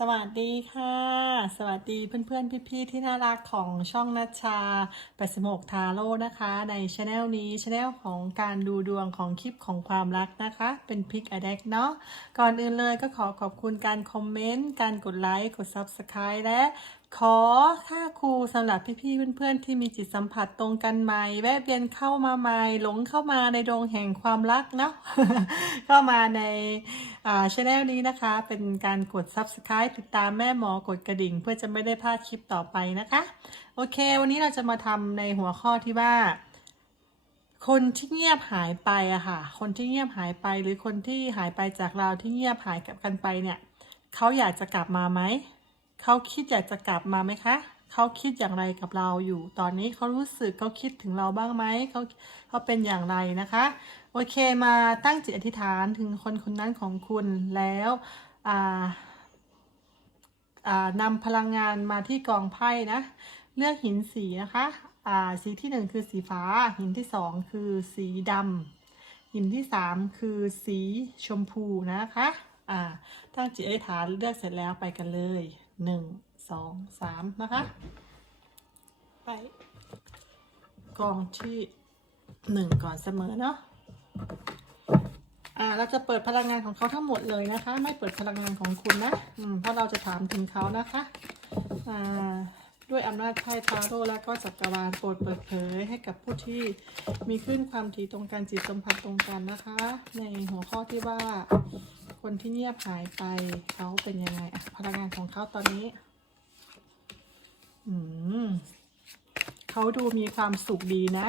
สวัสดีค่ะ สวัสดีเพื่อนๆ พี่ๆ ที่น่ารักของช่องนัชชาแปดสมกทาโร่นะคะ ในช anel นี้ช anel ของการดูดวงของคลิปของความรักนะคะ เป็นพิกอเด็กเนาะก่อนอื่นเลยก็ขอขอบคุณการคอมเมนต์ การกดไลค์ กด Subscribe และ ขอค่าครูสำหรับพี่ๆเพื่อนๆที่มีจิตสัมผัสตรงกันใหม่แวะเวียนเข้ามาใหม่หลงเข้ามาในดงแห่งความรักเนาะเข้ามาในอ่าช anel นี้นะคะ เป็นการกด Subscribe ติดตามแม่หมอกดกระดิ่ง เพื่อจะไม่ได้พลาดคลิปต่อไปนะคะ โอเค วันนี้เราจะมาทำในหัวข้อที่ว่า คนที่เงียบหายไปอะค่ะ คนที่เงียบหายไปหรือคนที่หายไปจากเราที่เงียบหายกับกันไปเนี่ยเขาอยากจะกลับมาไหม เขาคิดอยากจะกลับมาไหมคะ เขาคิดอย่างไรกับเราอยู่ ตอนนี้เขารู้สึกเขาคิดถึงเราบ้างไหมเขาเขาเป็นอย่างไรนะคะ โอเคมาตั้งจิตอธิษฐานถึงคนคนนั้นของคุณแล้วนำพลังงานมาที่กองไพ่นะ เลือกหินสีนะคะสีที่หนึ่งคือสีฟ้า หินที่สองคือสีดำหินที่สามคือสีชมพูนะคะตั้งจิตอธิษฐานเลือกเสร็จแล้วไปกันเลย หนึ่งสองสามนะคะ ไปกองที่หนึ่งก่อนเสมอเนาะอ่าเราจะเปิดพลังงานของเขาทั้งหมดเลยนะคะ ไม่เปิดพลังงานของคุณนะอืมเพราะเราจะถามถึงเขานะคะอ่าด้วยอำนาจไพ่ทาโร่และก็จักรวาลโปรดเปิดเผยให้กับผู้ที่มีขึ้นความถี่ตรงกันจิตสัมผัสตรงกันนะคะ ในหัวข้อที่ว่า คนที่เงียบหายไปเขาเป็นยังไงอะพลังงานของเขาตอนนี้อืมเขาดูมีความสุขดีนะ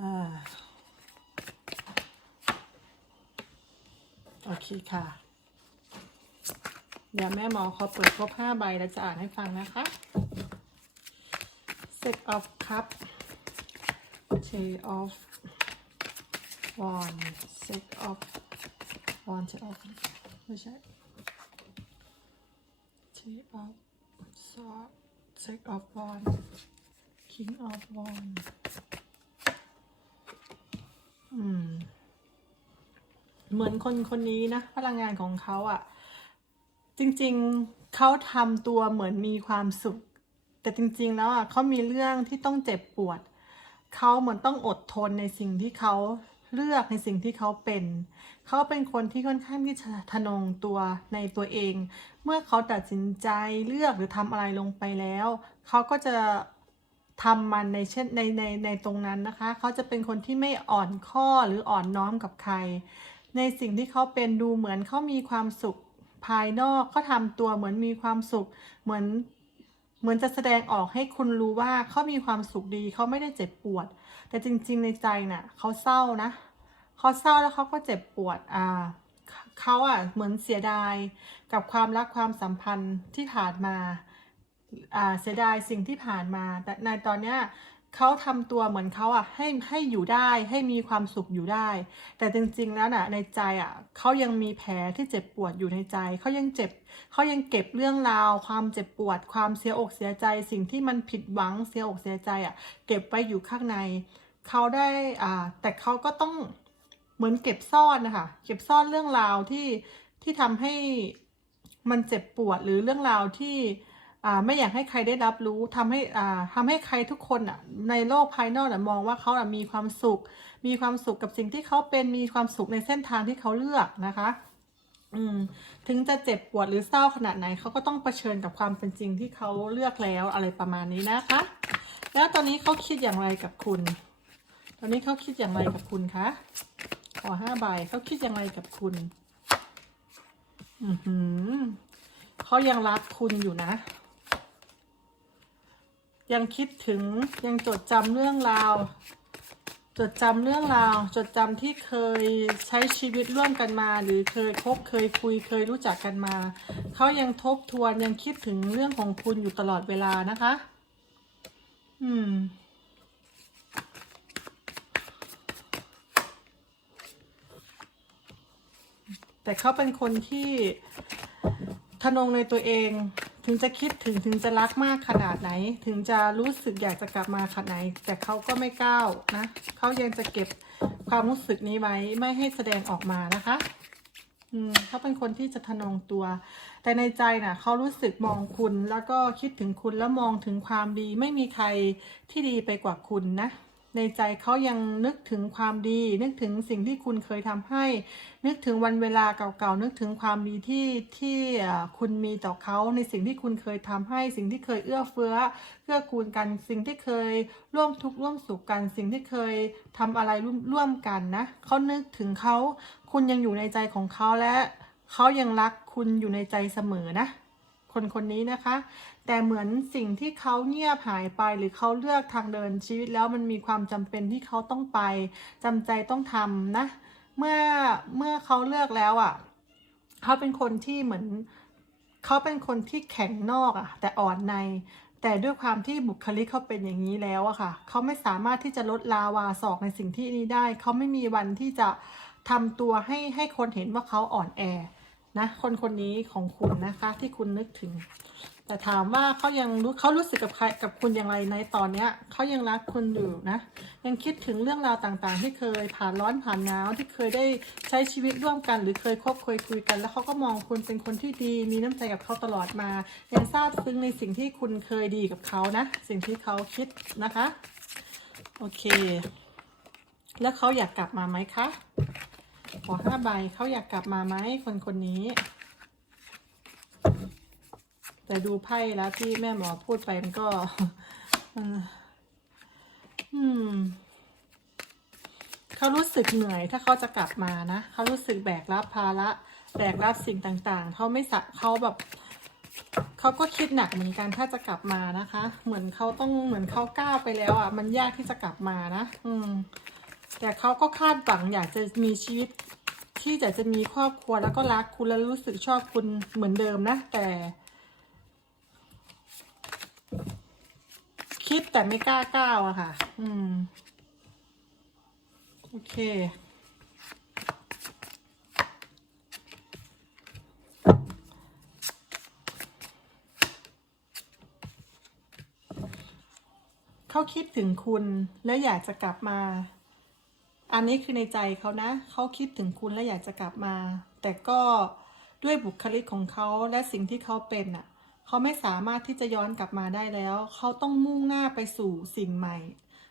อ่าโอเคค่ะ เดี๋ยวแม่หมอขอเปิดครบห้าใบแล้วจะอ่านให้ฟังนะคะ Set of Cup Ten of Wand Set of Wand Ten of ไม่ใช่ Ten of Sword Set of Wand King of Wand อืม เหมือนคนคนนี้นะ พลังงานของเขาอะ่ะ จริงๆเขาทำตัวเหมือนมีความสุข แต่จริง ๆ แล้วอะเขามีเรื่องที่ต้องเจ็บปวด เขาเหมือนต้องอดทนในสิ่งที่เขา เลือกในสิ่งที่เขาเป็น เขาเป็นคนที่ค่อนข้างที่จะทะนงตัวในตัวเอง เมื่อเขาตัดสินใจเลือกหรือทำอะไรลงไปแล้ว เขาก็จะทำมันในเช่นในในในตรงนั้นนะคะ เขาจะเป็นคนที่ไม่อ่อนข้อหรืออ่อนน้อมกับใคร ในสิ่งที่เขาเป็นดูเหมือนเขามีความสุขภายนอกเขาทำตัวเหมือนมีความสุขเหมือนเหมือนจะแสดงออกให้คุณรู้ว่าเขามีความสุขดีเขาไม่ได้เจ็บปวด แต่จริงๆในใจน่ะเขาเศร้านะ เขาเศร้าแล้วเขาก็เจ็บปวดอ่าเขาอะเหมือนเสียดายกับความรักความสัมพันธ์ที่ผ่านมาอ่าเสียดายสิ่งที่ผ่านมา แต่ในตอนเนี้ยเขาทำตัวเหมือนเขาอะให้ให้อยู่ได้ให้มีความสุขอยู่ได้ แต่จริงๆแล้วน่ะในใจอะเขายังมีแผลที่เจ็บปวดอยู่ในใจเขายังเจ็บเขายังเก็บเรื่องราว ความเจ็บปวด ความเสียอกเสียใจ สิ่งที่มันผิดหวังเสียอกเสียใจอะเก็บไว้อยู่ข้างในเขาได้อ่าแต่เขาก็ต้อง เหมือนเก็บซ่อนนะคะ เก็บซ่อนเรื่องราวที่ที่ทำให้มันเจ็บปวดหรือเรื่องราวที่ไม่อยากให้ใครได้รับรู้ทำให้อ่าทำให้ใครทุกคนในโลกภายนอกมองว่าเขาอะมีความสุข มีความสุขกับสิ่งที่เขาเป็นมีความสุขในเส้นทางที่เขาเลือกนะคะอืมถึงจะเจ็บปวดหรือเศร้าขนาดไหนเขาก็ต้องเผชิญกับความเป็นจริงที่เขาเลือกแล้วอะไรประมาณนี้นะคะ แล้วตอนนี้เขาคิดอย่างไรกับคุณ ตอนนี้เขาคิดอย่างไรกับคุณคะ ขอห้าใบเขาคิดย่างไรกับคุณ อือหือเขายังรักคุณอยู่นะ ยังคิดถึงยังจดจำเรื่องราว จดจำเรื่องราว จดจำที่เคยใช้ชีวิตร่วมกันมา หรือเคยคบเคยคุยเคยรู้จักกันมา เขายังทบทวนยังคิดถึงเรื่องของคุณอยู่ตลอดเวลานะคะ อืม แต่เขาเป็นคนที่ทะนงในตัวเอง ถึงจะคิดถึงถึงจะรักมากขนาดไหน ถึงจะรู้สึกอยากจะกลับมาขนาดไหน แต่เขาก็ไม่ก้าวนะเขายังจะเก็บความรู้สึกนี้ไว้ไม่ให้แสดงออกมานะคะอืมเขาเป็นคนที่จะทะนงตัว แต่ในใจน่ะเขารู้สึกมองคุณแล้วก็คิดถึงคุณแล้วมองถึงความดีไม่มีใครที่ดีไปกว่าคุณนะ ในใจเขายังนึกถึงความดี นึกถึงสิ่งที่คุณเคยทำให้ นึกถึงวันเวลาเก่าๆนึกถึงความดีที่ที่คุณมีต่อเขาในสิ่งที่คุณเคยทำให้ สิ่งที่เคยเอื้อเฟื้อเกื้อกูลกัน สิ่งที่เคยร่วมทุกข์ร่วมสุขกัน สิ่งที่เคยทำอะไรร่วมร่วมกันนะเขานึกถึงเขา คุณยังอยู่ในใจของเขาและเขายังรักคุณอยู่ในใจเสมอนะ คนคนนี้นะคะ แต่เหมือนสิ่งที่เขาเงียบหายไปหรือเขาเลือกทางเดินชีวิตแล้วมันมีความจำเป็นที่เขาต้องไปจำใจต้องทำนะ เมื่อเมื่อเขาเลือกแล้วอะเขาเป็นคนที่เหมือนเขาเป็นคนที่แข็งนอกอะแต่อ่อนใน แต่ด้วยความที่บุคลิกเขาเป็นอย่างนี้แล้วอะค่ะเขาไม่สามารถที่จะลดลาวาศอกในสิ่งที่นี้ได้ เขาไม่มีวันที่จะทำตัวให้ให้คนเห็นว่าเขาอ่อนแอ นะคนคนนี้ของคุณนะคะที่คุณนึกถึง แต่ถามว่าเขายังรู้เขารู้สึกกับใครกับคุณอย่างไรในตอนเนี้ยเขายังรักคุณอยู่นะ ยังคิดถึงเรื่องราวต่างๆ ที่เคยผ่านร้อนผ่านหนาวที่เคยได้ใช้ชีวิตร่วมกัน หรือเคยคบเคยคุยกัน แล้วเขาก็มองคุณเป็นคนที่ดี มีน้ำใจกับเขาตลอดมายังซาบซึ้งในสิ่งที่คุณเคยดีกับเขานะ สิ่งที่เขาคิดนะคะ โอเค แล้วเขาอยากกลับมาไหมคะ ขอห้าใบเขาอยากกลับมาไหมคนคนนี้ แต่ดูไพ่แล้วที่แม่หมอพูดไปมันก็เอออืมเขารู้สึกเหนื่อยถ้าเขาจะกลับมานะเขารู้สึกแบกรับภาระแบกรับสิ่งต่างๆเขาไม่สะเขาแบบเขาก็คิดหนักเหมือนกันถ้าจะกลับมานะคะ เหมือนเขาต้องเหมือนเขาก้าวไปแล้วอะ มันยากที่จะกลับมานะ อืม แต่เขาก็คาดหวังอยากจะมีชีวิตที่จะจะมีครอบครัวแล้วก็รักคุณแล้วรู้สึกชอบคุณเหมือนเดิมนะ แต่ คิดแต่ไม่กล้าก้าวอะค่ะ อืม โอเค เขาคิดถึงคุณและอยากจะกลับมา อันนี้คือในใจเขานะ เขาคิดถึงคุณและอยากจะกลับมา แต่ก็ด้วยบุคลิกของเขาและสิ่งที่เขาเป็นอะ เขาไม่สามารถที่จะย้อนกลับมาได้แล้ว เขาต้องมุ่งหน้าไปสู่สิ่งใหม่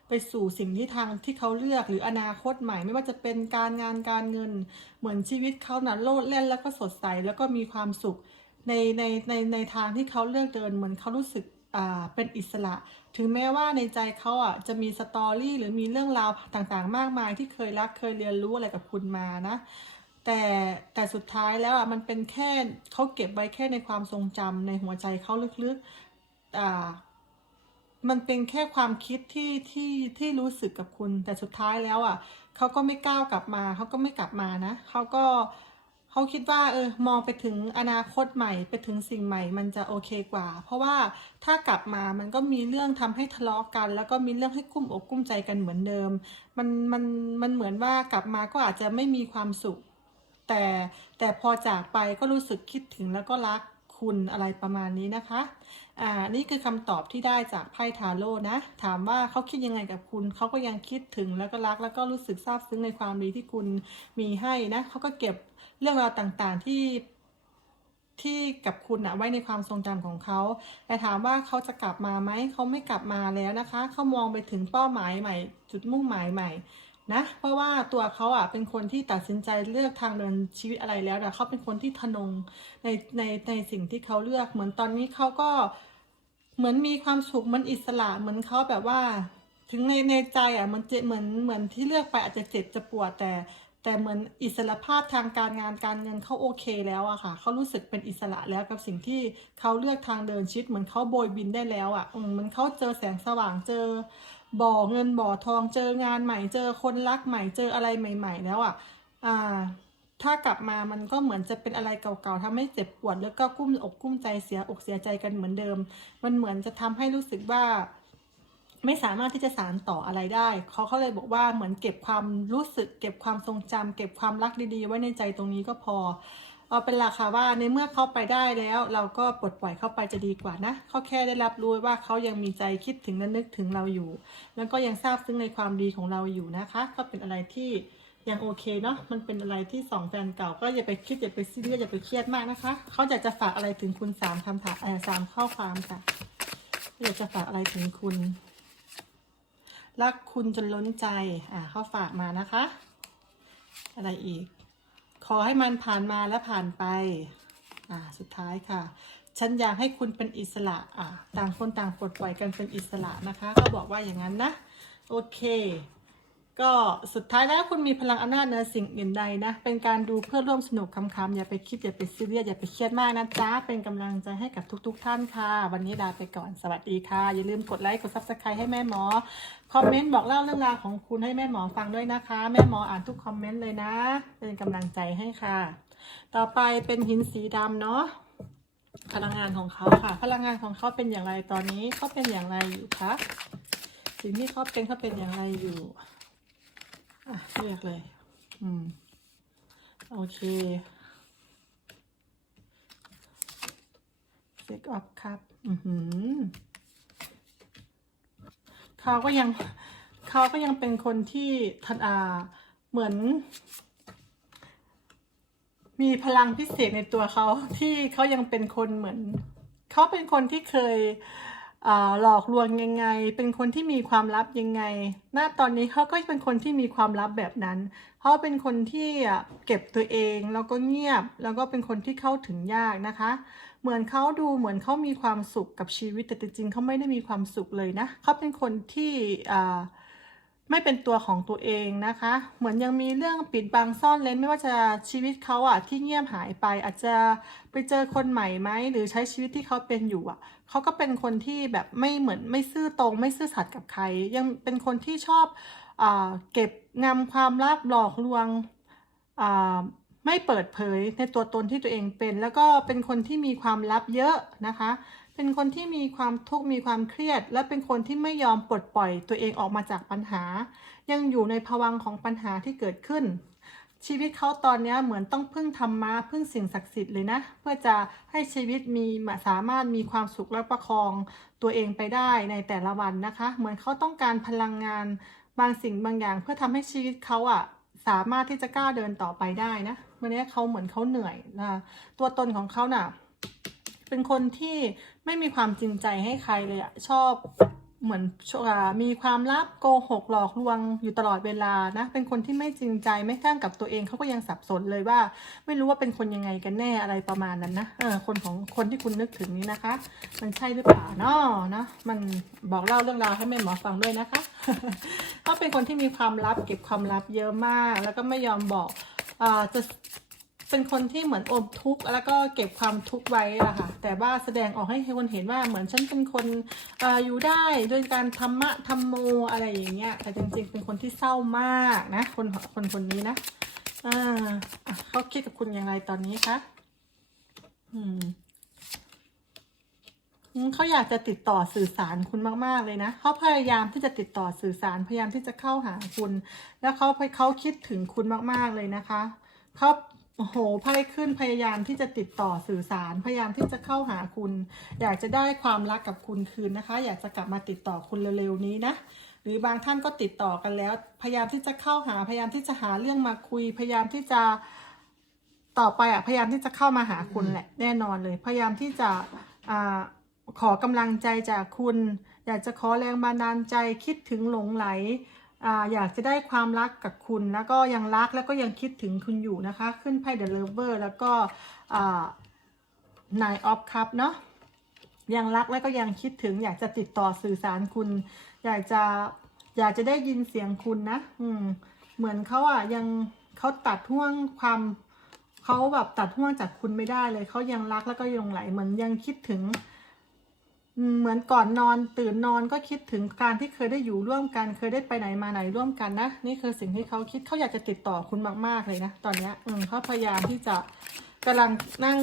ไปสู่สิ่งที่ทางที่เขาเลือกหรืออนาคตใหม่ ไม่ว่าจะเป็นการงานการเงิน เหมือนชีวิตเขานะ่ะโลดแล่นแล้วก็สดใสแล้วก็มีความสุขในในในในทางที่เขาเลือกเดินเหมือนเขารู้สึก เป็นอิสระ ถึงแม้ว่าในใจเขาอะจะมีสตอรี่หรือมีเรื่องราวต่างๆ มากมายที่เคยรักเคยเรียนรู้อะไรกับคุณมานะ แต่แต่สุดท้ายแล้วอะมันเป็นแค่เขาเก็บไว้แค่ในความทรงจำในหัวใจเขาลึกๆอ่ามันเป็นแค่ความคิดที่ที่ที่รู้สึกกับคุณ แต่สุดท้ายแล้วอะเขาก็ไม่ก้าวกลับมาเขาก็ไม่กลับมานะเขาก็ เขาคิดว่าเออมองไปถึงอนาคตใหม่ไปถึงสิ่งใหม่ มันจะโอเคกว่า เพราะว่าถ้ากลับมามันก็มีเรื่องทำให้ทะเลาะกัน แล้วก็มีเรื่องให้กุ้มอกกุ้มใจกันเหมือนเดิม มันมันมันเหมือนว่ากลับมาก็อาจจะไม่มีความสุข แต่แต่พอจากไปก็รู้สึกคิดถึงแล้วก็รักคุณอะไรประมาณนี้นะคะ อ่า นี่คือคำตอบที่ได้จากไพ่ทาโร่นะ ถามว่าเขาคิดยังไงกับคุณ เขาก็ยังคิดถึงแล้วก็รักแล้วก็รู้สึกซาบซึ้งในความดีที่คุณมีให้นะ เขาก็เก็บ เรื่องราวต่างๆที่ที่กับคุณอะไว้ในความทรงจำของเขา แต่ถามว่าเขาจะกลับมาไหม เขาไม่กลับมาแล้วนะคะ เขามองไปถึงเป้าหมายใหม่ จุดมุ่งหมายใหม่นะ เพราะว่าตัวเขาอะเป็นคนที่ตัดสินใจเลือกทางเดินชีวิตอะไรแล้วแต่เขาเป็นคนที่ทะนงในในในสิ่งที่เขาเลือก เหมือนตอนนี้เขาก็เหมือนมีความสุขเหมือนอิสระ เหมือนเขาแบบว่า ถึงในในใจอะมันเจ็บเหมือนเหมือนที่เลือกไปอาจจะเจ็บจะปวดแต่ แต่เหมือนอิสระภาพทางการงานการเงินเขาโอเคแล้วอะค่ะเขารู้สึกเป็นอิสระแล้วกับสิ่งที่เขาเลือกทางเดินชีวิตเหมือนเขาโบยบินได้แล้วอะมเหมันเขาเจอแสงสว่างเจอ บ่อเงินบ่อทองเจองานใหม่เจอคนรักใหม่เจออะไรใหม่ ๆ แล้วอะอ่าถ้ากลับมามันก็เหมือนจะเป็นอะไรเก่าๆทำให้เจ็บปวดแล้วก็กุ้มอกกุ้มใจเสียอกเสียใจกันเหมือนเดิม มันเหมือนจะทำให้รู้สึกว่า ไม่สามารถที่จะสานต่ออะไรได้เขาเขาเลยบอกว่าเหมือนเก็บความรู้สึก เก็บความทรงจำเก็บความรักดีๆ ไว้ในใจตรงนี้ก็พอ เอาเป็นราคาว่าในเมื่อเขาไปได้แล้ว เราก็ปลดปล่อยเข้าไปจะดีกว่านะเขาแค่ได้รับรู้ว่าเขายังมีใจคิดถึงและนึกถึงเราอยู่ แล้วก็ยังทราบซึ้งในความดีของเราอยู่นะคะ ก็เป็นอะไรที่ยังโอเคเนาะ มันเป็นอะไรที่สองแฟนเก่าก็อย่าไปคิดอย่าไปซีเรียสอย่าไปเครียดมากนะคะ เขาอยากจะฝากอะไรถึงคุณสามคำถามสามข้อความค่ะอยากจะฝากอะไรถึงคุณ รักคุณจนล้นใจ อ่าเขาฝากมานะคะ อะไรอีก ขอให้มันผ่านมาและผ่านไป อ่า สุดท้ายค่ะ ฉันอยากให้คุณเป็นอิสระ อ่า ต่างคนต่างปลดปล่อยกันเป็นอิสระนะคะ ก็บอกว่าอย่างนั้นนะ โอเค ก็สุดท้ายแล้วคุณมีพลังอำนาจเหนือสิ่งอื่นใดนะ เป็นการดูเพื่อร่วมสนุกคำๆอย่าไปคิดอย่าไปซีเรียสอย่าไปเครียดมากนะจ๊ะ เป็นกำลังใจให้กับทุก ๆ ท่านค่ะ วันนี้ลาไปก่อนสวัสดีค่ะ อย่าลืมกดไลค์กดซับสไครต์ให้แม่หมอ คอมเมนต์บอกเล่าเรื่องราวของคุณให้แม่หมอฟังด้วยนะคะ แม่หมออ่านทุกคอมเมนต์เลยนะ เป็นกำลังใจให้ค่ะ ต่อไปเป็นหินสีดำเนาะพลังงานของเขาค่ะ พลังงานของเขาเป็นอย่างไรตอนนี้เขาเป็นอย่างไรอยู่คะสิ่งที่เขาเป็นเขาเป็นอย่างไรอยู่ อะเรียกเลย อืม โอเคเซ็กออฟครับ อือหือเขาก็ยังเขาก็ยังเป็นคนที่ทันอาเหมือน มีพลังพิเศษในตัวเขาที่เขายังเป็นคนเหมือน เขาเป็นคนที่เคยอา หลอกลวงยังไง เป็นคนที่มีความลับยังไง ณ ตอนนี้เขาก็เป็นคนที่มีความลับแบบนั้น เขาเป็นคนที่เก็บตัวเองแล้วก็เงียบ แล้วก็เป็นคนที่เข้าถึงยากนะคะ เหมือนเขาดูเหมือนเขามีความสุขกับชีวิตแต่จริงๆเขาไม่ได้มีความสุขเลยนะ เขาเป็นคนที่อ่า ไม่เป็นตัวของตัวเองนะคะ เหมือนยังมีเรื่องปิดบังซ่อนเร้นไม่ว่าจะชีวิตเขาอะที่เงียบหายไป อาจจะไปเจอคนใหม่ไหมหรือใช้ชีวิตที่เขาเป็นอยู่อะเขาก็เป็นคนที่แบบไม่เหมือนไม่ซื่อตรง ไม่ซื่อสัตย์กับใคร ยังเป็นคนที่ชอบอเก็บงำความลับหลอกลวงไม่เปิดเผยในตัวตนที่ตัวเองเป็น แล้วก็เป็นคนที่มีความลับเยอะนะคะ เป็นคนที่มีความทุกข์มีความเครียด และเป็นคนที่ไม่ยอมปลดปล่อยตัวเองออกมาจากปัญหา ยังอยู่ในภวังของปัญหาที่เกิดขึ้น ชีวิตเขาตอนนี้เหมือนต้องพึ่งธรรมะพึ่งสิ่งศักดิ์สิทธิ์เลยนะ เพื่อจะให้ชีวิตมีสามารถมีความสุขและประคองตัวเองไปได้ในแต่ละวันนะคะ เหมือนเขาต้องการพลังงานบางสิ่งบางอย่าง เพื่อทำให้ชีวิตเขาอะสามารถที่จะก้าวเดินต่อไปได้นะวันนี้เขาเหมือนเขาเหนื่อยนะตัวตนของเขาน่ะ เป็นคนที่ไม่มีความจริงใจให้ใครเลยอะชอบเหมือนมีความลับโกหกหลอกลวงอยู่ตลอดเวลานะ เป็นคนที่ไม่จริงใจไม่กล้างกับตัวเองเขาก็ยังสับสนเลยว่า ไม่รู้ว่าเป็นคนยังไงกันแน่อะไรประมาณนั้นนะเออคนของคนที่คุณนึกถึงนี้นะคะ มันใช่หรือเปล่าเนาะนะมันบอกเล่าเรื่องราวให้แม่หมอฟังด้วยนะคะเขาเป็นคนที่มีความลับเก็บความลับเยอะมาก แล้วก็ไม่ยอมบอกอ่าจะ เป็นคนที่เหมือนอมทุกข์แล้วก็เก็บความทุกข์ไว้อะค่ะ แต่ว่าแสดงออกให้คนเห็นว่าเหมือนฉันเป็นคนออยู่ได้ด้วยการธรรมะธรรมโมอะไรอย่างเงี้ย แต่จริงๆ เป็นคนที่เศร้ามากนะ คนคนคนนี้นะอ่าเขาคิดกับคุณยังไงตอนนี้คะอืมเขาอยากจะติดต่อสื่อสารคุณมาก ๆ เลยนะเขาพยายามที่จะติดต่อสื่อสารพยายามที่จะเข้าหาคุณ แล้วเขาเขาคิดถึงคุณมาก ๆ เลยนะคะเขา โอ้โหไพ่ขึ้นพยายามที่จะติดต่อสื่อสาร พยายามที่จะเข้าหาคุณ อยากจะได้ความรักกับคุณคืนนะคะ อยากจะกลับมาติดต่อคุณเร็วๆนี้นะหรือบางท่านก็ติดต่อกันแล้ว พยายามที่จะเข้าหาพยายามที่จะหาเรื่องมาคุย พยายามที่จะต่อไปอะพยายามที่จะเข้ามาหาคุณแหละแน่นอนเลย พยายามที่จะอาขอกำลังใจจากคุณ อยากจะขอแรงบันดาลใจคิดถึงหลงไหล ออยากจะได้ความรักกับคุณ แล้วก็ยังรักแล้วก็ยังคิดถึงคุณอยู่นะคะ ขึ้นไพ่เดอะเลเวอร์แล้วก็นายออฟคัพเนาะยังรักแล้วก็ยังคิดถึง อยากจะติดต่อสื่อสารคุณ อยากจะอยากจะได้ยินเสียงคุณนะ อืม เหมือนเขาอะยังเขาตัดห่วงความเขาแบบตัดห่วงจากคุณไม่ได้เลยเขายังรักแล้วก็ยังไหลเหมือนยังคิดถึง เหมือนก่อนนอนตื่นนอนก็คิดถึงการที่เคยได้อยู่ร่วมกัน เคยได้ไปไหนมาไหนร่วมกันนะ นี่คือสิ่งที่เขาคิดเขาอยากจะติดต่อคุณมาก ๆ เลยนะ ตอนนี้อืมเขาพยายามที่จะกำลังนั่ง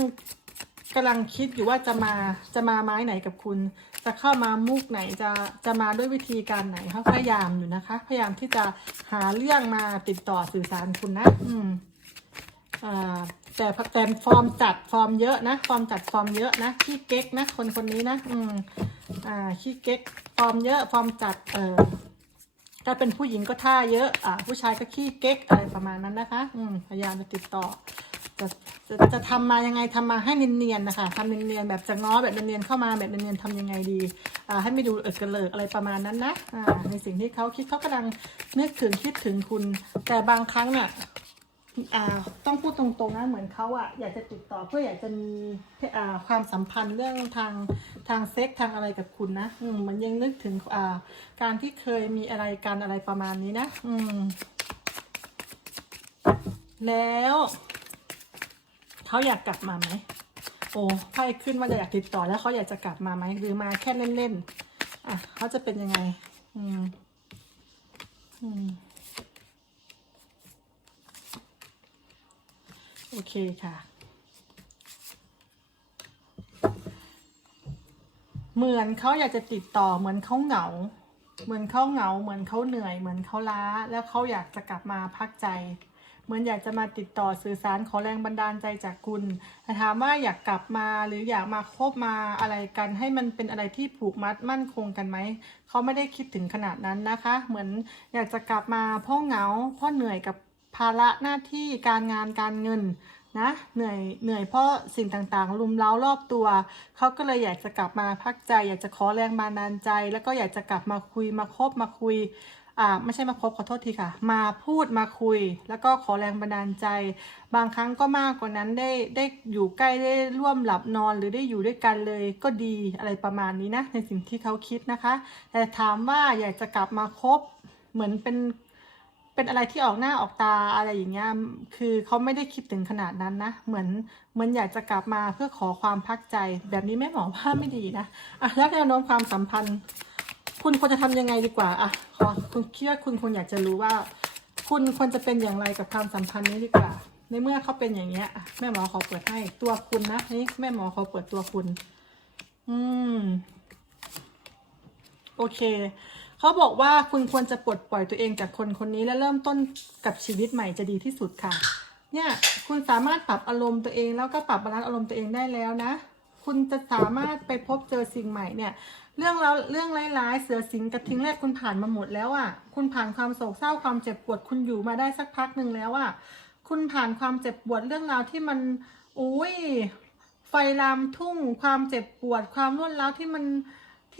กำลังคิดอยู่ว่าจะมาจะมาไม้ไหนกับคุณ จะเข้ามามุกไหนจะจะมาด้วยวิธีการไหนเขาพยายามอยู่นะคะ พยายามที่จะหาเรื่องมาติดต่อสื่อสารคุณนะ อืม อ่าแต่แต่ฟอร์มจัดฟอร์มเยอะนะ ฟอร์มจัดฟอร์มเยอะนะขี้เก๊กนะ คนคนนี้นะ อืมอ่าขี้เก๊กฟอร์มเยอะฟอร์มจัดเออถ้าเป็นผู้หญิงก็ท่าเยอะ อ่าผู้ชายก็ขี้เก๊กอะไรประมาณนั้นนะคะ อืมพยายามจะติดต่อจะจะจะทำมายังไงทำมาให้เนียนๆนะคะทำเนียนๆแบบจะง้อแบบเนียนๆเข้ามาแบบเนียนๆทำยังไงดีอ่าให้ไม่ดูเอิกกระเลิกอะไรประมาณนั้นนะอ่าในสิ่งที่เขาคิดเขากำลังนึกถึงคิดถึงคุณ แต่บางครั้งเนี่ย อ่าต้องพูดตรงๆนะเหมือนเขาอะอยากจะติดต่อเพื่ออยากจะมีอ่าความสัมพันธ์เรื่องทางทางเซ็กทางอะไรกับคุณนะอืมมันยังนึกถึงอ่าการที่เคยมีอะไรกันอะไรประมาณนี้นะ อืม แล้วเขาอยากกลับมาไหมโอ้ไพ่ขึ้นว่าจะอยากติดต่อแล้วเขาอยากจะกลับมาไหมหรือมาแค่เล่นๆอะเขาจะเป็นยังไง อืมอืม โอเคค่ะ เหมือนเขาอยากจะติดต่อเหมือนเขาเหงา เหมือนเขาเหงา เหมือนเขาเหนื่อย เหมือนเขาล้า แล้วเขาอยากจะกลับมาพักใจ เหมือนอยากจะมาติดต่อสื่อสารขอแรงบันดาลใจจากคุณแต่ถามว่าอยากกลับมาหรืออยากมาคบมาอะไรกันให้มันเป็นอะไรที่ผูกมัดมั่นคงกันไหมเขาไม่ได้คิดถึงขนาดนั้นนะคะ เหมือนอยากจะกลับมาเพราะเหงาเพราะเหนื่อยกับ ภาระหน้าที่การงานการเงินนะเหนื่อยเหนื่อยเพราะสิ่งต่างๆ ลุมเล้ารอบตัว เขาก็เลยอยากจะกลับมาพักใจ อยากจะขอแรงบันดาลใจ แล้วก็อยากจะกลับมาคุยมาคบมาคุยอ่าไม่ใช่มาคบขอโทษทีค่ะ มาพูดมาคุย แล้วก็ขอแรงบันดาลใจ บางครั้งก็มากกว่านั้นได้ได้อยู่ใกล้ได้ร่วมหลับนอนหรือได้อยู่ด้วยกันเลยก็ดีอะไรประมาณนี้นะในสิ่งที่เขาคิดนะคะ แต่ถามว่าอยากจะกลับมาคบเหมือนเป็น เป็นอะไรที่ออกหน้าออกตาอะไรอย่างเงี้ย คือเขาไม่ได้คิดถึงขนาดนั้นนะ เหมือนเหมือนอยากจะกลับมาเพื่อขอความพักใจ แบบนี้แม่หมอว่าไม่ดีนะอะแล้วแนวโน้มความสัมพันธ์ คุณควรจะทำยังไงดีกว่าอะขอคุณคิดว่าคุณควรอยากจะรู้ว่า คุณควรจะเป็นอย่างไรกับความสัมพันธ์นี้ดีกว่า ในเมื่อเขาเป็นอย่างเงี้ยแม่หมอขอเปิดให้ตัวคุณนะนี่แม่หมอขอเปิดตัวคุณ อืม โอเค เขาบอกว่าคุณควรจะปลดปล่อยตัวเองจากคนคนนี้และเริ่มต้นกับชีวิตใหม่จะดีที่สุดค่ะ เนี่ยคุณสามารถปรับอารมณ์ตัวเองแล้วก็ปรับบาลานซ์อารมณ์ตัวเองได้แล้วนะ คุณจะสามารถไปพบเจอสิ่งใหม่เนี่ย เรื่องแล้วเรื่องร้ายๆเสือสิงกระทิงแรกคุณผ่านมาหมดแล้วอะ่ะ คุณผ่านความโศกเศร้าความเจ็บปวดคุณอยู่มาได้สักพักหนึ่งแล้วอะ่ะ คุณผ่านความเจ็บปวดเรื่องราวที่มันอุ้ยไฟลามทุ่ง ความเจ็บปวด ความรวดร้าวที่มัน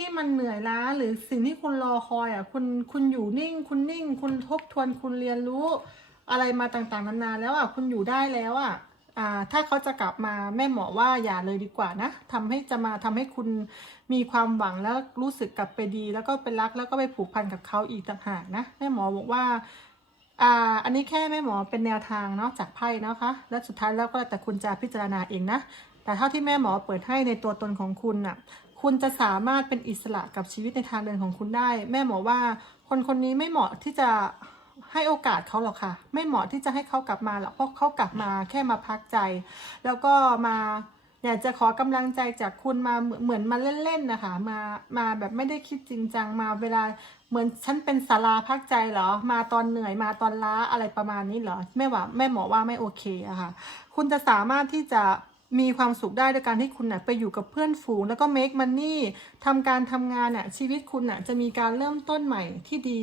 ที่มันเหนื่อยล้าหรือสิ่งที่คุณรอคอยอะคุณคุณอยู่นิ่ง คุณนิ่ง คุณทบทวนคุณเรียนรู้อะไรมาต่างๆนานาแล้วอะคุณอยู่ได้แล้วอะอ่าถ้าเขาจะกลับมาแม่หมอว่าอย่าเลยดีกว่านะทำให้จะมาทำให้คุณมีความหวังแล้วรู้สึกกลับไปดี แล้วก็ไปรักแล้วก็ไปผูกพันกับเขาอีกต่างหากนะแม่หมอบอกว่าอ่าอันนี้แค่แม่หมอเป็นแนวทางเนาะจากไพ่นะคะและสุดท้ายแล้วก็แต่คุณจะพิจารณาเองนะแต่เท่าที่แม่หมอเปิดให้ในตัวตนของคุณน่ะ คุณจะสามารถเป็นอิสระกับชีวิตในทางเดินของคุณได้ แม่หมอว่าคนคนนี้ไม่เหมาะที่จะให้โอกาสเขาหรอกค่ะ ไม่เหมาะที่จะให้เขากลับมาหรอกเพราะเขากลับมาแค่มาพักใจ แล้วก็มาอยากจะขอกำลังใจจากคุณมาเหมือนมาเล่นๆนะคะมามาแบบไม่ได้คิดจริงจังมาเวลาเหมือนฉันเป็นศาลาพักใจเหรอ มาตอนเหนื่อยมาตอนล้าอะไรประมาณนี้เหรอแม่ว่าแม่หมอว่าไม่โอเคอะค่ะ คุณจะสามารถที่จะ มีความสุขได้ด้วยการที่คุณน่ะไปอยู่กับเพื่อนฝูง แล้วก็ make money ทำการทำงานน่ะชีวิตคุณน่ะจะมีการเริ่มต้นใหม่ที่ดี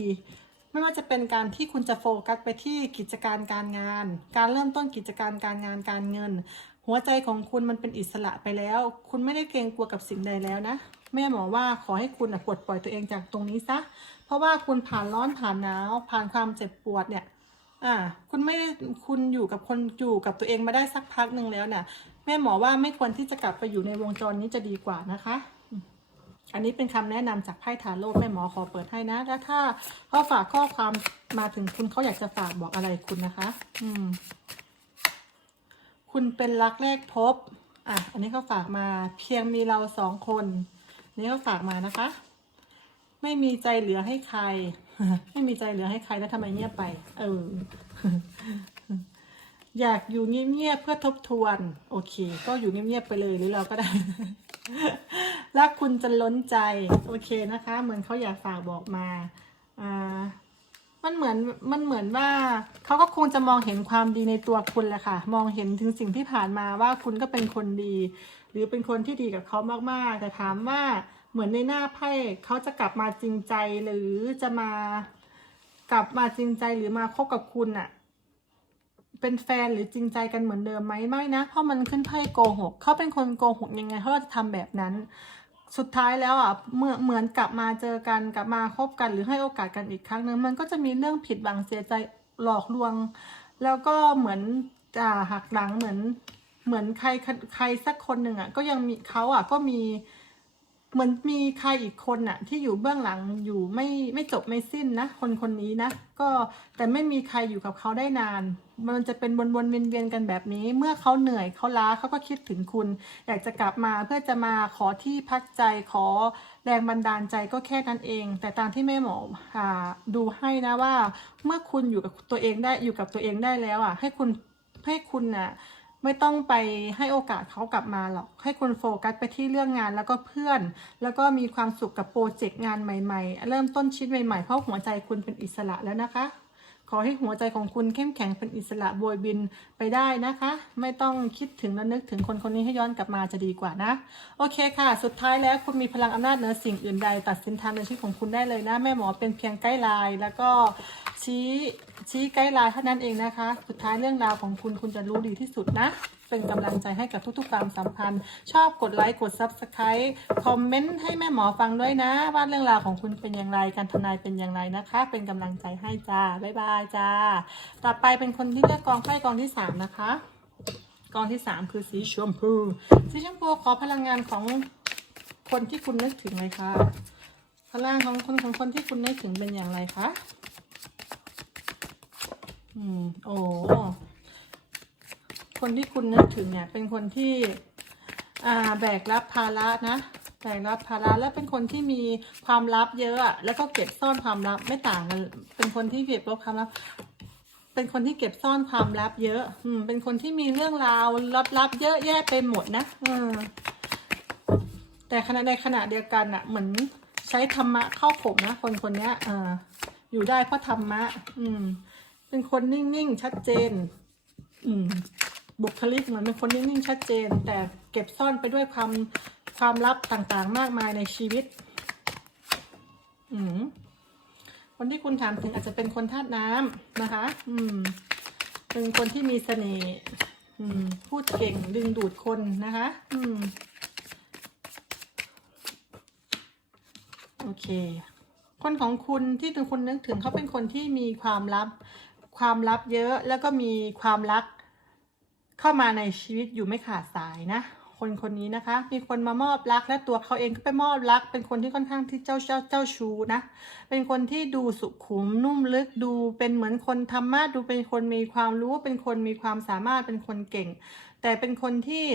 ไม่ว่าจะเป็นการที่คุณจะโฟกัสไปที่กิจการการงาน การเริ่มต้นกิจการการงานการเงิน หัวใจของคุณมันเป็นอิสระไปแล้ว คุณไม่ได้เกรงกลัวกับสิ่งใดแล้วนะแม่หมอว่าขอให้คุณน่ะปลดปล่อยตัวเองจากตรงนี้ซะ เพราะว่าคุณผ่านร้อนผ่านหนาว ผ่านความเจ็บปวดเนี่ย อ่า คุณไม่คุณอยู่กับคนอยู่กับตัวเองมาได้สักพักหนึ่งแล้วเนี่ย แม่หมอว่าไม่ควรที่จะกลับไปอยู่ในวงจรนี้จะดีกว่านะคะ อันนี้เป็นคำแนะนำจากไพ่ทาโร่แม่หมอขอเปิดให้นะ แล้วถ้าเขาฝากข้อความมาถึงคุณเขาอยากจะฝากบอกอะไรคุณนะคะ อืม คุณเป็นรักแรกพบ อะ อันนี้เขาฝากมาเพียงมีเราสองคนนนี้เขาฝากมานะคะ ไม่มีใจเหลือให้ใคร ไม่มีใจเหลือให้ใครแล้วทำไมเงียบไป เออ อยากอยู่เงียบๆเพื่อทบทวน โอเค ก็อยู่เงียบๆไปเลยหรือเราก็ได้รักคุณจะล้นใจ โอเคนะคะ เหมือนเขาอยากฝากบอกมาอ่ามันเหมือนมันเหมือนว่าเขาก็คงจะมองเห็นความดีในตัวคุณแหละค่ะ มองเห็นถึงสิ่งที่ผ่านมาว่าคุณก็เป็นคนดี หรือเป็นคนที่ดีกับเขามากๆ แต่ถามว่า เหมือนในหน้าไพ่เขาจะกลับมาจริงใจหรือจะมากลับมาจริงใจหรือมาคบกับคุณอะเป็นแฟนหรือจริงใจกันเหมือนเดิมไหมไม่นะ เพราะมันขึ้นไพ่โกหกเขาเป็นคนโกหกยังไงเขาก็จะทำแบบนั้น สุดท้ายแล้วอะเมื่อเหมือนกลับมาเจอกันกลับมาคบกันหรือให้โอกาสกันอีกครั้งหนึ่งมันก็จะมีเรื่องผิดหวังเสียใจหลอกลวง แล้วก็เหมือนอ่าหักหลังเหมือนเหมือนใครใครสักคนหนึ่งอะก็ยังมีเขาอะก็มี เหมือนมีใครอีกคนน่ะ ที่อยู่เบื้องหลังอยู่ไม่ไม่จบไม่สิ้นนะ คนคนนี้นะ ก็แต่ไม่มีใครอยู่กับเขาได้นาน มันจะเป็นวนๆเวียนๆกันแบบนี้ เมื่อเขาเหนื่อยเขาล้าเขาก็คิดถึงคุณ อยากจะกลับมาเพื่อจะมาขอที่พักใจขอแรงบันดาลใจก็แค่นั้นเอง แต่ตามที่แม่หมออ่าดูให้นะว่า เมื่อคุณอยู่กับตัวเองได้อยู่กับตัวเองได้แล้วอะ ให้คุณให้คุณน่ะ ไม่ต้องไปให้โอกาสเขากลับมาหรอก ให้คุณโฟกัสไปที่เรื่องงานแล้วก็เพื่อน แล้วก็มีความสุขกับโปรเจกต์งานใหม่ ๆ เริ่มต้นชีวิตใหม่ๆ เพราะหัวใจคุณเป็นอิสระแล้วนะคะ ขอให้หัวใจของคุณเข้มแข็งเป็นอิสระบวยบินไปได้นะคะ ไม่ต้องคิดถึงและนึกถึงคนคนนี้ให้ย้อนกลับมาจะดีกว่านะ โอเคค่ะ สุดท้ายแล้วคุณมีพลังอำนาจเหนือสิ่งอื่นใด ตัดสินทางในชีวิตของคุณได้เลยนะ แม่หมอเป็นเพียงไกด์ไลน์แล้วก็ชี้ชี้ไกด์ไลน์เท่านั้นเองนะคะ สุดท้ายเรื่องราวของคุณคุณจะรู้ดีที่สุดนะ เป็นกำลังใจให้กับทุกๆ ความสัมพันธ์ ชอบกดไลค์กด Subscribe คอมเมนต์ให้แม่หมอฟังด้วยนะ ว่าเรื่องราวของคุณเป็นอย่างไรการทำนายเป็นอย่างไรนะคะ เป็นกำลังใจให้จ้าบ๊ายบายจ้า ต่อไปเป็นคนที่เลือกกองไพ่กองที่สามนะคะกองที่สามคือสีชมพูสีชมพูขอพลังงานของคนที่คุณนึกถึงเลยค่ะ พลังของคนของคนที่คุณนึกถึงเป็นอย่างไรคะอืมโอ้ คนที่คุณนึกถึงเนี่ยเป็นคนที่แบกรับภาระนะแบกรับภาระและเป็นคนที่มีความลับเยอะแล้วก็เก็บซ่อนความลับไม่ต่างกันเป็นคนที่เก็บรับความลับเป็นคนที่เก็บซ่อนความลับเยอะ อืม เป็นคนที่มีเรื่องราวลับๆเยอะแยะไปหมดนะอืมแต่ขณะในขณะเดียวกันอะเหมือนใช้ธรรมะเข้าข่มนะ คนคนเนี้ยเอออยู่ได้เพราะธรรมะ อืม เป็นคนนิ่งๆ ชัดเจน อืม บุคลิกเหมือนเป็นคนนิ่งๆชัดเจน แต่เก็บซ่อนไปด้วยความความลับต่างๆ มากมายในชีวิต อืมคนที่คุณถามถึงอาจจะเป็นคนธาตุน้ำนะคะ อืม เป็นคนที่มีเสน่ห์พูดเก่งดึงดูดคนนะคะ อืม โอเค คนของคุณที่เป็นคนนึกถึงเขาเป็นคนที่มีความลับ ความลับเยอะแล้วก็มีความรัก เข้ามาในชีวิตอยู่ไม่ขาดสายนะ คนคนนี้นะคะ มีคนมามอบรักและตัวเขาเองก็ไปมอบรัก เป็นคนที่ค่อนข้างที่เจ้าเจ้าเจ้าชู้นะ เป็นคนที่ดูสุขุมนุ่มลึกดูเป็นเหมือนคนธรรมะดูเป็นคนมีความรู้เป็นคนมีความสามารถเป็นคนเก่ง แต่เป็นคนที่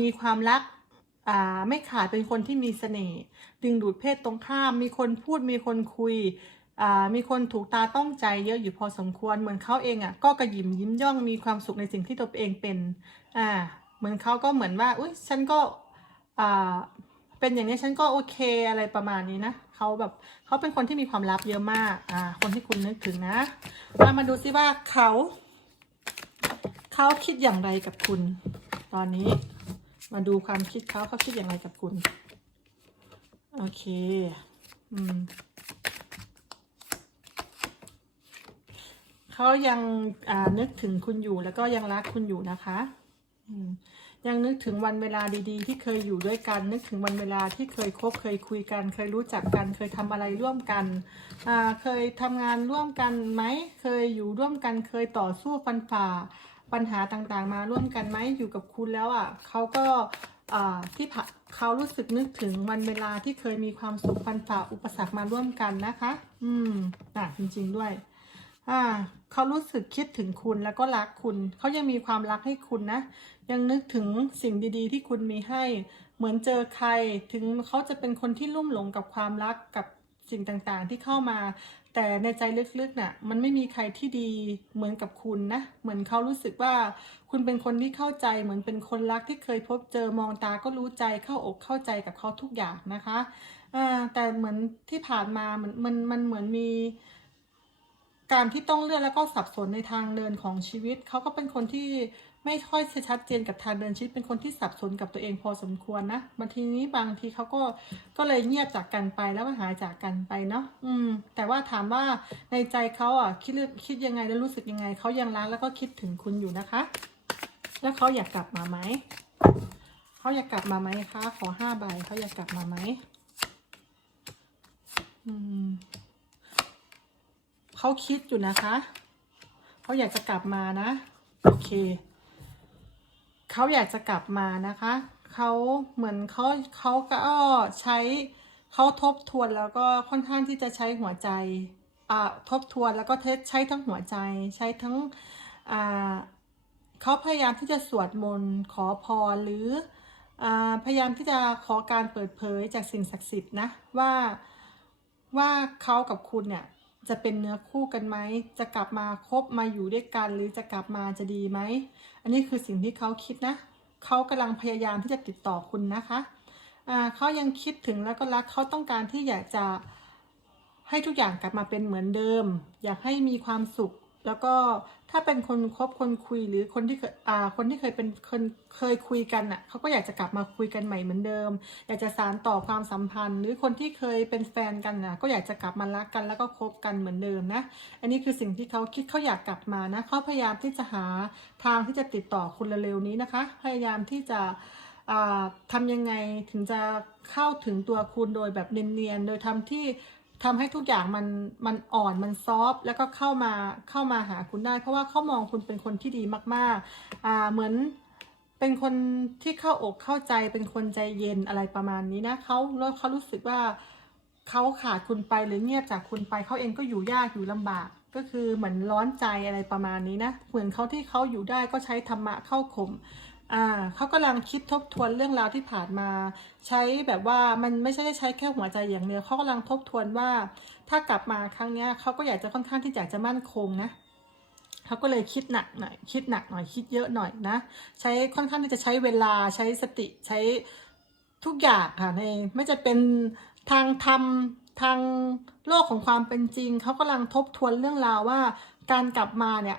มีความรักไม่ขาดเป็นคนที่มีเสน่ห์ดึงดูดเพศตรงข้าม มีคนพูดมีคนคุย มีคนถูกตาต้องใจเยอะอยู่พอสมควร เหมือนเขาเองอะก็กระยิมยิ้มย่องมีความสุขในสิ่งที่ตัวเองเป็นอ่าเหมือนเขาก็เหมือนว่าอุ้ยฉันก็อ่าเป็นอย่างนี้ฉันก็โอเคอะไรประมาณนี้นะเขาแบบเขาเป็นคนที่มีความลับเยอะมากอ่าคนที่คุณนึกถึงนะมามาดูซิว่าเขาเขาคิดอย่างไรกับคุณ ตอนนี้มาดูความคิดเขาเขาคิดอย่างไรกับคุณ โอเค อืม เขายังนึกถึงคุณอยู่แล้วก็ยังรักคุณอยู่นะคะยังนึกถึงวันเวลาดีๆ ที่เคยอยู่ด้วยกัน นึกถึงวันเวลาที่เคยคบเคยคุยกัน เคยรู้จักกัน เคยทำอะไรร่วมกันเคยทำงานร่วมกันไหมเคยอยู่ร่วมกัน เคยต่อสู้ฟันฝ่าปัญหาต่างๆ มาร่วมกันไหมอยู่กับคุณแล้วอะเขาก็ที่ผเขารู้สึกนึกถึงวันเวลาที่เคยมีความสุขฟันฝ่าอุปสรรคมาร่วมกันนะคะ อืมอะจริง ๆด้วย อ่าเขารู้สึกคิดถึงคุณแล้วก็รักคุณ เขายังมีความรักให้คุณนะ ยังนึกถึงสิ่งดีๆ ที่คุณมีให้ เหมือนเจอใคร ถึงเขาจะเป็นคนที่ลุ่มหลงกับความรักกับสิ่งต่างๆ ที่เข้ามา แต่ในใจลึกๆน่ะ มันไม่มีใครที่ดีเหมือนกับคุณนะ เหมือนเขารู้สึกว่า คุณเป็นคนที่เข้าใจ เหมือนเป็นคนรักที่เคยพบเจอมองตาก็รู้ใจเข้าอกเข้าใจกับเขาทุกอย่างนะคะแต่เหมือนที่ผ่านมามันมันมันเหมือนมี การที่ต้องเลือกแล้วก็สับสนในทางเดินของชีวิต เขาก็เป็นคนที่ไม่ค่อยชัดเจนกับทางเดินชีวิต เป็นคนที่สับสนกับตัวเองพอสมควรนะบางทีนี้บางทีเขาก็ก็เลยเงียบจากกันไปแล้วก็หายจากกันไปเนาะอืม แต่ว่าถามว่าในใจเขาอะคิดคิดยังไงและรู้สึกยังไงเขายังรักแล้วก็คิดถึงคุณอยู่นะคะ แล้วเขาอยากกลับมาไหมเขาอยากกลับมาไหมคะขอห้าใบเขาอยากกลับมาไหมอืม เขาคิดอยู่นะคะเขาอยากจะกลับมานะ โอเคเขาอยากจะกลับมานะคะเขาเหมือนเขาเขาก็ใช้เขาทบทวนแล้วก็ค่อนข้างที่จะใช้หัวใจอ่าทบทวนแล้วก็เทสใช้ทั้งหัวใจ ใช้ทั้งอ่าเขาพยายามที่จะสวดมนต์ขอพรหรืออ่าพยายามที่จะขอการเปิดเผยจากสิ่งศักดิ์สิทธิ์นะว่าว่าเขากับคุณเนี่ย จะเป็นเนื้อคู่กันไหม จะกลับมาคบมาอยู่ด้วยกัน หรือจะกลับมาจะดีไหม อันนี้คือสิ่งที่เขาคิดนะ เขากำลังพยายามที่จะติดต่อคุณนะคะเขายังคิดถึงแล้วก็รักเขาต้องการที่อยากจะให้ทุกอย่างกลับมาเป็นเหมือนเดิม อยากให้มีความสุข แล้วก็ถ้าเป็นคนคบคนคุยหรือคนที่เคยอ่าคนที่เคยเป็นคนเคยคุยกันอะเขาก็อยากจะกลับมาคุยกันใหม่เหมือนเดิม อยากจะสานต่อความสัมพันธ์ หรือคนที่เคยเป็นแฟนกันน่ะก็อยากจะกลับมารักกันแล้วก็คบกันเหมือนเดิมนะ อันนี้คือสิ่งที่เขาคิดเขาอยากกลับมานะเขาพยายามที่จะหาทางที่จะติดต่อคุณเร็วๆนี้นะคะ พยายามที่จะอ่าทำยังไงถึงจะเข้าถึงตัวคุณโดยแบบเนียนๆ โดยทำที่ ทำให้ทุกอย่างมันมันอ่อนมันซอฟแล้วก็เข้ามาเข้ามาหาคุณได้ เพราะว่าเขามองคุณเป็นคนที่ดีมากๆอ่าเหมือนเป็นคนที่เข้าอกเข้าใจเป็นคนใจเย็นอะไรประมาณนี้นะเขาแล้วเขารู้สึกว่าเขาขาดคุณไปหรือเงียบจากคุณไปเขาเองก็อยู่ยากอยู่ลำบาก ก็คือเหมือนร้อนใจอะไรประมาณนี้นะเหมือนเขาที่เขาอยู่ได้ก็ใช้ธรรมะเข้าข่ม อ่าเขากำลังคิดทบทวนเรื่องราวที่ผ่านมา ใช้แบบว่ามันไม่ใช่ได้ใช้แค่หัวใจอย่างเดียวเขากำลังทบทวนว่า ถ้ากลับมาครั้งนี้เขาก็อยากจะค่อนข้างที่อยากจะมั่นคงนะเขาก็เลยคิดหนักหน่อยคิดหนักหน่อยคิดเยอะหน่อยนะ ใช้ค่อนข้างที่จะใช้เวลาใช้สติใช้ทุกอย่างค่ะในไม่จะเป็นทางธรรมทางโลกของความเป็นจริงเขากำลังทบทวนเรื่องราวว่า การกลับมาเนี่ย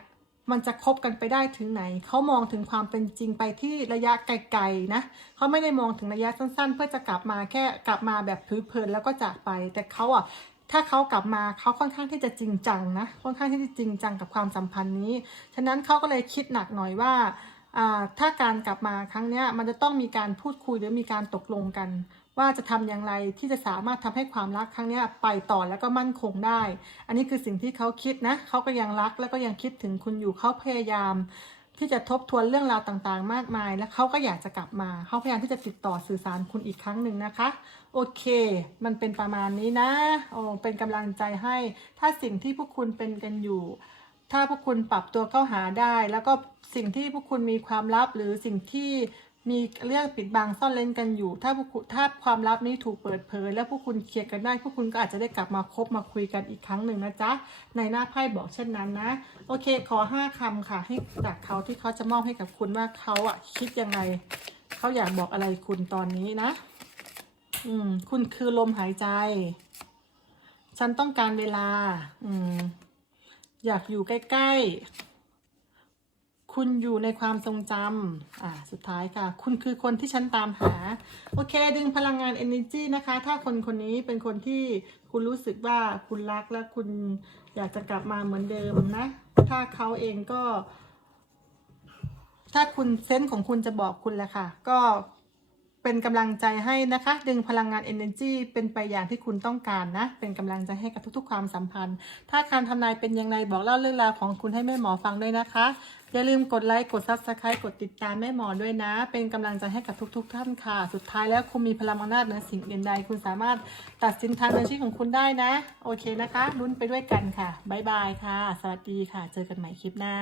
มันจะคบกันไปได้ถึงไหน เขามองถึงความเป็นจริงไปที่ระยะไกลๆนะเขาไม่ได้มองถึงระยะสั้น ๆ เพื่อจะกลับมาแค่กลับมาแบบผือเพลินแล้วก็จากไป แต่เขาอะถ้าเขากลับมาเขาค่อนข้างที่จะจริงจังนะค่อนข้างที่จะจริงจังกับความสัมพันธ์นี้ ฉะนั้นเขาก็เลยคิดหนักหน่อยว่าถ้าการกลับมาครั้งนี้มันจะต้องมีการพูดคุยหรือมีการตกลงกัน ว่าจะทำอย่างไรที่จะสามารถทำให้ความรักครั้งนี้ไปต่อแล้วก็มั่นคงได้ อันนี้คือสิ่งที่เขาคิดนะเขาก็ยังรักแล้วก็ยังคิดถึงคุณอยู่เขาพยายามที่จะทบทวนเรื่องราวต่างๆ มากมาย และเขาก็อยากจะกลับมา เขาพยายามที่จะติดต่อสื่อสารคุณอีกครั้งหนึ่งนะคะ โอเค มันเป็นประมาณนี้นะ โอ้เป็นกำลังใจให้ ถ้าสิ่งที่พวกคุณเป็นกันอยู่ ถ้าพวกคุณปรับตัวเข้าหาได้ แล้วก็สิ่งที่พวกคุณมีความลับหรือสิ่งที่ มีเรื่องปิดบังซ่อนเล้นกันอยู่ ถ้าพวกคุณถ้าความลับนี้ถูกเปิดเผย แล้วพวกคุณเคลียร์กันได้ พวกคุณก็อาจจะได้กลับมาคบมาคุยกันอีกครั้งหนึ่งนะจ๊ะ ในหน้าไพ่บอกเช่นนั้นนะ โอเค ขอห้าคำค่ะ ให้จากเขาที่เขาจะมอบให้กับคุณว่าเขาอะคิดยังไง เขาอยากบอกอะไรคุณตอนนี้นะ อืม คุณคือลมหายใจ ฉันต้องการเวลา อืม อยากอยู่ใกล้ ๆ คุณอยู่ในความทรงจำอ่าสุดท้ายค่ะ คุณคือคนที่ฉันตามหา โอเค ดึงพลังงาน energy นะคะ ถ้าคนคนนี้เป็นคนที่คุณรู้สึกว่าคุณรักและคุณอยากจะกลับมาเหมือนเดิมนะ ถ้าเขาเองก็ ถ้าคุณเซนส์ของคุณจะบอกคุณแหละค่ะ ก็ เป็นกำลังใจให้นะคะ ดึงพลังงาน energy เป็นไปอย่างที่คุณต้องการนะ เป็นกำลังใจให้กับทุกๆ ความสัมพันธ์ ถ้าการทำนายเป็นยังไงบอกเล่าเรื่องราวของคุณให้แม่หมอฟังด้วยนะคะ อย่าลืมกดไลค์กด subscribe กดติดตามแม่หมอด้วยนะ เป็นกำลังใจให้กับทุก ๆ ท่านค่ะ สุดท้ายแล้วคุณมีพลังอำนาจเหนือสิ่งอื่นใด คุณสามารถตัดสินทางเดินชีวิตของคุณได้นะ โอเคนะคะลุ้นไปด้วยกันค่ะบ๊ายบายค่ะ สวัสดีค่ะ เจอกันใหม่คลิปหน้า